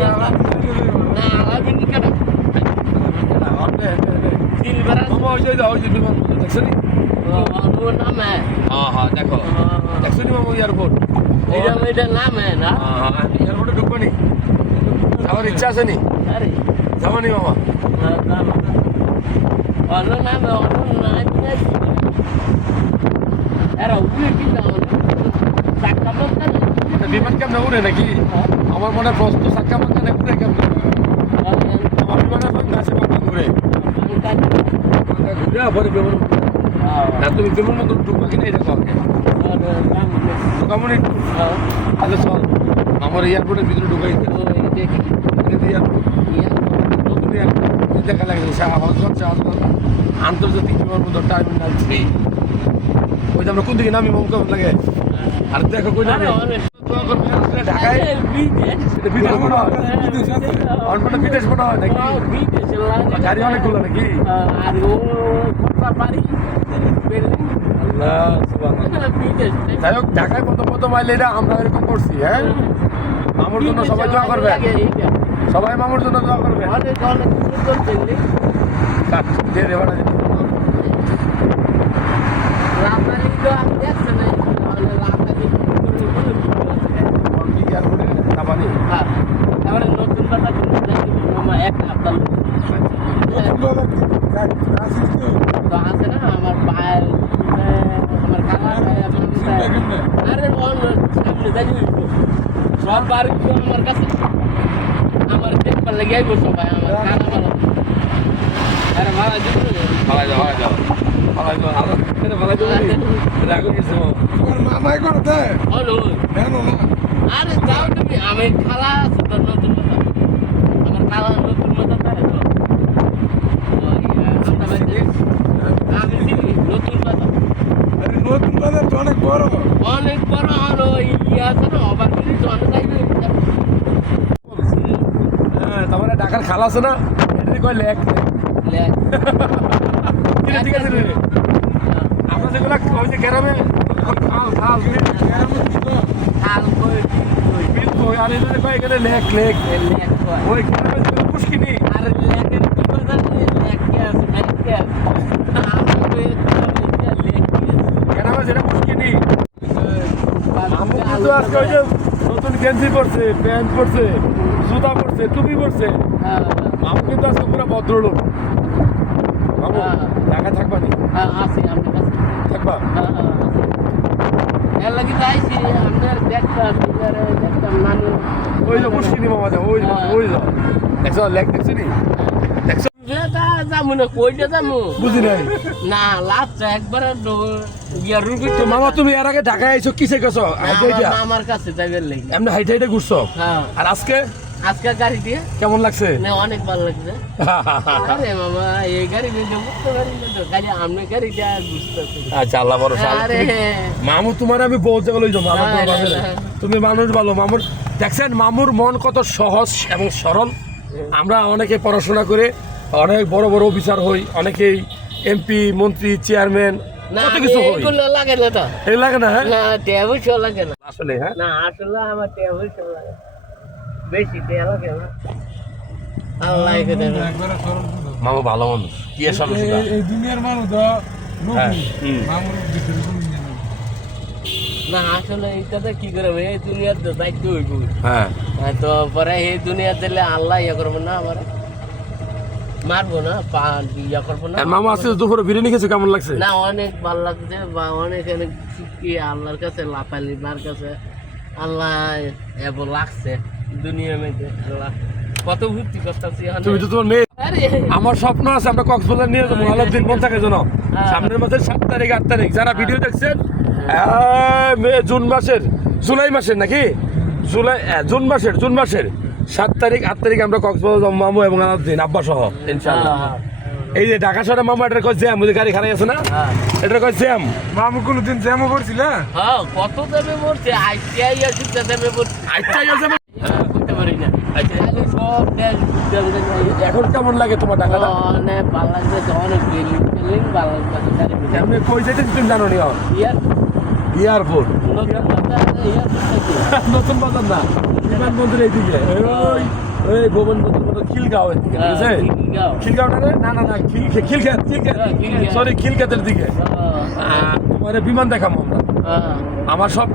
না আলামিন কেন সিলভার ওই যে বিমান দেখছো নি? ওর নাম হ্যাঁ দেখো দেখছো নি মামু এয়ারপোর্ট? এটা নাম না হ্যাঁ এয়ারপোর্টে ঢুকবো নি? আমার ইচ্ছা আছে নি আরে যাবো নি মামা? অন্য নাম অন্য নাম এরা উঠে কি চাক্কা বলতে বিমান কেমন উড়ে নাকি? আমার মনে প্রশ্ন চাক্কা পাক্কা না উড়ে কেমন? আমার বিমানের সঙ্গে গাছে পাক্কা ঘুরে ঘুরে পরে বিমান না তুমি বিমান মতো ঢুকবা কিনা এটা কাউকে ঢুকাবো নি একটু? তাহলে চল আমার এয়ারপোর্টের ভিতরে ঢুকাই দেখা লাগে আন্তর্জাতিক বিমানবন্দর টার্মিনাল 3 ওই যে আমরা কোন দিকে নামি মমতা লাগে আর দেখো কই নামি ঢাকায় বিদেশ মনে হয় বিদেশ মনে হয় নাকি গাড়ি অনেকগুলো নাকি যাই হোক ঢাকায় প্রথম আইলে এটা আমরা এরকম করছি হ্যাঁ মামুর জন্য সবাই দোয়া করবে সবাই মামুর জন্য দোয়া করবে আছে না আমার পায়ের আমার কালা আরে সামনে যাই সব বাড়ি আমার কাছে আমার দেখবার লেগে আইব সবাই আমার কালা ভালো আরে ভালো মামাই করতে আরে যাও তুমি আমি খালা আছে তো নতুন কথা আমার খালা নতুন কথা তাই তো আমি চিনি নতুন কথা নতুন বাজার তো অনেক বড় আর ওই ইয়ে আছে না অবাক করে তো অনেক যাইবে হ্যাঁ তারপরে ঢাকার খাল আছে না এটা কয় লেক ঠিক আছে আমরা যেগুলো ওই যে গ্রামে খাল আর এখানে কয় এখানে লেক ওই গ্রামে যেগুলো পুষ্কিনি আর লেকের কি কথা লেক কে আছে গ্রামে যেটা পুষ্কিনি আজকে ওই যে নতুন গেঞ্জি পরছে প্যান্ট পরছে জুতা পরছে টুপি পরছে মামু কিন্তু আজকে পুরো ভদ্রলোক মামু ঢাকা থাকবা নি আছি আপনার কাছে থাকবা এর লাগি যাইছি আপনার দেখতাম নানু ওই যে পুষ্কিনি মামা যাও ওই যাও দেখছো লেক দেখছো নি দেখছো যাবো না কইটা যাবো বুঝি নাই না লাস্ট একবার ইয়ার রুবি তো মামা তুমি এর আগে ঢাকায় আইছো কিসে গেছো আমার কাছে যাইবার লাগি এমনি হাইটে হাইটে ঘুরছো হ্যাঁ আর আজকে গাড়ি দিয়ে কেমন লাগছে না অনেক ভালো লাগছে আরে মামা এই গাড়ি দিয়ে বুঝতে পারি না তো গাড়ি আমি গাড়িটা বুঝতেছি আচ্ছা আল্লাহ ভরসা আরে মামু তোমার আমি বহুত জায়গা লইছো মামা তুমি মানুষ ভালো মামুর দেখছেন মামুর মন কত সহজ এবং সরল আমরা অনেকে পড়াশোনা করে অনেক বড় বড় অফিসার হই অনেকেই এমপি মন্ত্রী চেয়ারম্যান কত কিছু হই এগুলো লাগে না তো এই লাগে না হ্যাঁ না টেবুল লাগে না আসলে হ্যাঁ না আসলে আমার টেবুল লাগে বেশি টেয়া লাগে না আল্লাহ কে দেবে মামু ভালো মানুষ কি এর সরল সুদা এই দুনিয়ার মানুষ তো মামুর ভিতরে কোনো ইয়ে নাই। না আসলে এইটাতে কি করে এই দুনিয়ার তো দায়িত্ব হইব হ্যাঁ তো পরে এই দুনিয়া দিলে আল্লাহ ইয়া করবো না আমার মারবো না ইয়া করবো না আর মামু আজকে দুপুরে বিরিয়ানি খেয়েছো কেমন লাগছে না অনেক ভালো লাগছে বা অনেক অনেক কি আল্লাহর কাছে লাফালি মার কাছে আল্লাহ এবার লাগছে দুনিয়া মেয়েতে আল্লাহ কত ভর্তি করতেছি তুমি তো তোমার মেয়ে আরে আমার স্বপ্ন আছে আমরা কক্সবাজার নিয়ে যাবো আলাদিন মন থাকে জানো সামনের মাসের 7 তারিখ 8 তারিখ যারা ভিডিও দেখছেন জুলাই মাসের নাকি জুন মাসের 7 তারিখ 8 তারিখ আমরা কক্সবাজার যাবো মামু এবং আলাদিন আব্বা সহ ইনশাআল্লাহ এই যে ঢাকা শহরে মামু এটার কয় জ্যাম ওই গাড়ি খারাই আছে না এটার কয় জ্যাম মামু কোনোদিন জ্যামও করছিল হ্যাঁ কত দেবে বলছে আইটিআই আছে দেবে বলছে আইটাই আছে করতে পারি না সব দেশ এখন কেমন লাগে তোমার ঢাকাটা অনেক ভালো লাগছে অনেক ফিলিং ভালো লাগছে এমনি কই যেতে তুমি জানো নি এয়ারপোর্ট নতুন নতুন বাজার না বিমানবন্দর এইদিকে ওই এই ভবনপুরের মতো খিলগাঁওয়ের দিকে, ঠিক আছে? খিলগাঁও। খিলগাঁও না রে? না না না, খিলক্ষেত, খিলক্ষেত। সরি খিলক্ষেতের দিকে। হ্যাঁ, তোমার বিমান দেখাবো আমরা। হ্যাঁ। আমার সব